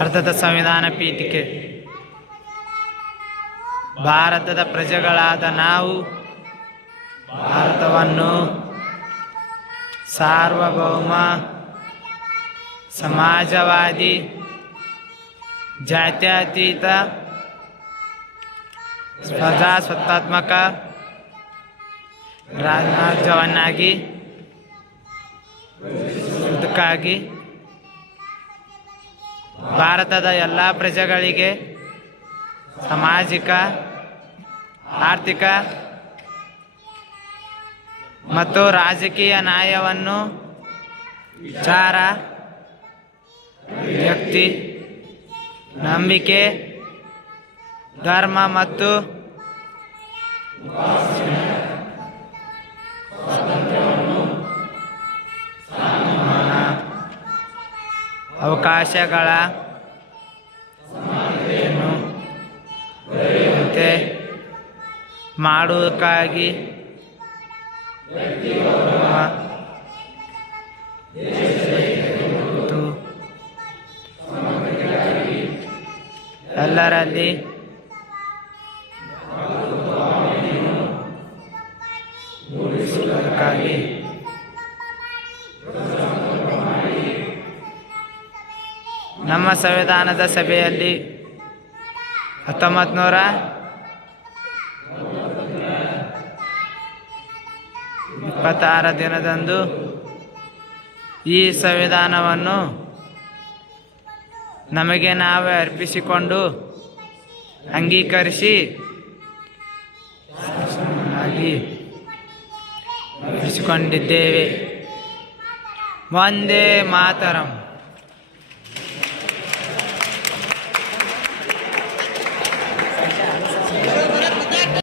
ಭಾರತದ ಸಂವಿಧಾನ ಪೀಠಿಕೆ. ಭಾರತದ ಪ್ರಜೆಗಳಾದ ನಾವು ಭಾರತವನ್ನು ಸಾರ್ವಭೌಮ ಸಮಾಜವಾದಿ ಜಾತ್ಯತೀತ ಪ್ರಜಾಸತ್ತಾತ್ಮಕ ರಾಜ್ಯವನ್ನಾಗಿ ಇದಕ್ಕಾಗಿ ಭಾರತದ ಎಲ್ಲ ಪ್ರಜೆಗಳಿಗೆ ಸಾಮಾಜಿಕ ಆರ್ಥಿಕ ಮತ್ತು ರಾಜಕೀಯ ನ್ಯಾಯವನ್ನು ವಿಚಾರ ವ್ಯಕ್ತಿ ನಂಬಿಕೆ ಧರ್ಮ ಮತ್ತು ಅವಕಾಶಗಳ ಮಾಡುವುದಕ್ಕಾಗಿ ಎಲ್ಲರಲ್ಲಿ ಮೂಡಿಸುವುದಕ್ಕಾಗಿ ನಮ್ಮ ಸಂವಿಧಾನದ ಸಭೆಯಲ್ಲಿ ಹತ್ತೊಂಬತ್ತು ನೂರ ಇಪ್ಪತ್ತಾರ ದಿನದಂದು ಈ ಸಂವಿಧಾನವನ್ನು ನಮಗೆ ನಾವೇ ಅರ್ಪಿಸಿಕೊಂಡು ಅಂಗೀಕರಿಸಿ ಅರ್ಪಿಸಿಕೊಂಡಿದ್ದೇವೆ. ಒಂದೇ ಮಾತರಂ.